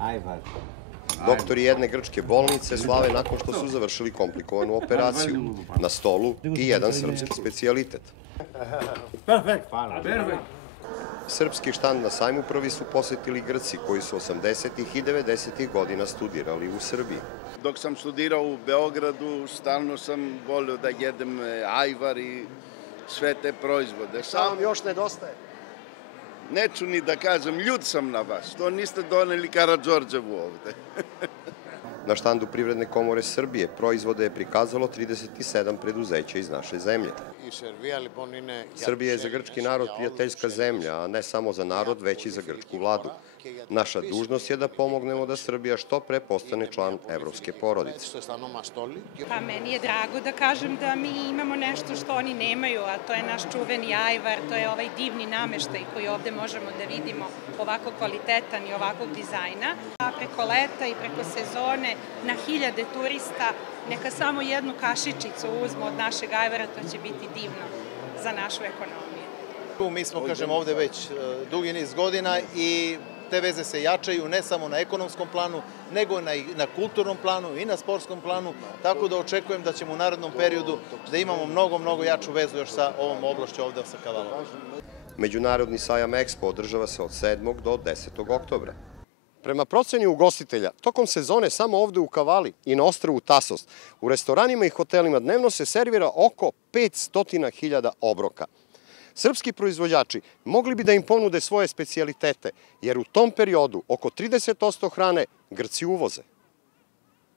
Ajvar. Doktori jedne grčke bolnice slave nakon što su završili komplikovanu operaciju. Na stolu i jedan srpski specijalitet. Srpski štand na sajmu prvi su posetili Grci koji su 80. i 90. godina studirali u Srbiji. Dok sam studirao u Beogradu, stalno sam volio da jedem ajvar i sve te proizvode. Šta vam još nedostaje? Neću ni da kažem, ljud sam na vas. To niste doneli Karađorđevu ovde. Na štandu Privredne komore Srbije proizvode je prikazalo 37 preduzeća iz naše zemlje. Srbija je za grčki narod prijateljska zemlja, a ne samo za narod, već i za grčku vladu. Naša dužnost je da pomognemo da Srbija što pre postane član evropske porodice. Pa meni je drago da kažem da mi imamo nešto što oni nemaju, a to je naš čuveni ajvar, to je ovaj divni nameštaj koji ovde možemo da vidimo, ovako kvalitetan i ovakvog dizajna. A preko leta i preko sezone na hiljade turista neka samo jednu kašičicu uzmu od našeg ajvara, to će biti divno za našu ekonomiju. Mi smo, kažem, ovde već dugi niz godina i te veze se jačaju ne samo na ekonomskom planu, nego i na kulturnom planu i na sportskom planu, tako da očekujem da ćemo u narednom periodu da imamo mnogo jaču vezu još sa ovom oblašću ovde sa Kavalom. Međunarodni sajam Expo održava se od 7. do 10. oktobra. Prema proceni ugostitelja, tokom sezone samo ovde u Kavali i na ostrvu Tasos, u restoranima i hotelima dnevno se servira oko 500.000 obroka. Srpski proizvođači mogli bi da im ponude svoje specijalitete, jer u tom periodu oko 30% hrane Grci uvoze.